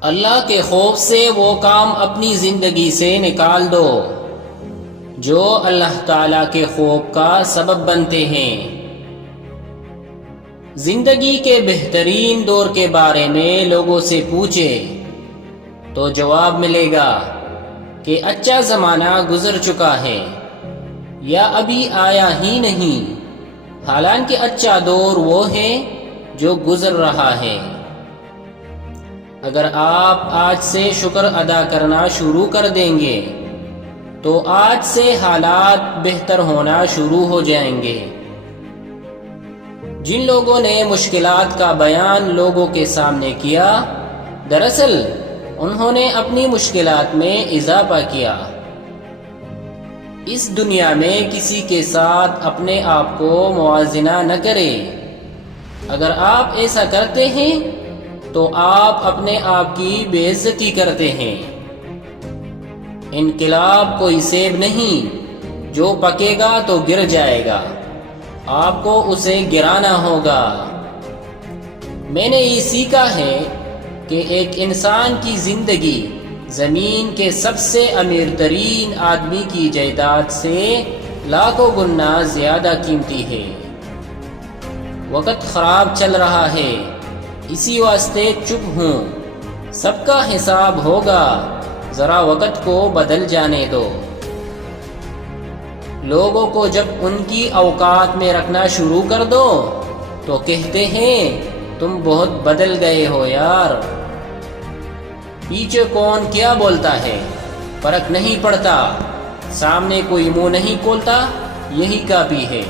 اللہ کے خوف سے وہ کام اپنی زندگی سے نکال دو جو اللہ تعالیٰ کے خوف کا سبب بنتے ہیں۔ زندگی کے بہترین دور کے بارے میں لوگوں سے پوچھے تو جواب ملے گا کہ اچھا زمانہ گزر چکا ہے یا ابھی آیا ہی نہیں، حالانکہ اچھا دور وہ ہے جو گزر رہا ہے۔ اگر آپ آج سے شکر ادا کرنا شروع کر دیں گے تو آج سے حالات بہتر ہونا شروع ہو جائیں گے۔ جن لوگوں نے مشکلات کا بیان لوگوں کے سامنے کیا، دراصل انہوں نے اپنی مشکلات میں اضافہ کیا۔ اس دنیا میں کسی کے ساتھ اپنے آپ کو موازنہ نہ کرے۔ اگر آپ ایسا کرتے ہیں تو آپ اپنے آپ کی بے عزتی کرتے ہیں۔ انقلاب کوئی سیب نہیں، جو پکے گا تو گر جائے گا، آپ کو اسے گرانا ہوگا۔ میں نے یہ سیکھا ہے کہ ایک انسان کی زندگی زمین کے سب سے امیر ترین آدمی کی جائیداد سے لاکھوں گنا زیادہ قیمتی ہے۔ وقت خراب چل رہا ہے، اسی واسطے چپ ہوں۔ سب کا حساب ہوگا، ذرا وقت کو بدل جانے دو۔ لوگوں کو جب ان کی اوقات میں رکھنا شروع کر دو تو کہتے ہیں تم بہت بدل گئے ہو یار۔ پیچھے کون کیا بولتا ہے فرق نہیں پڑتا، سامنے کوئی منہ نہیں کھولتا، یہی کافی ہے۔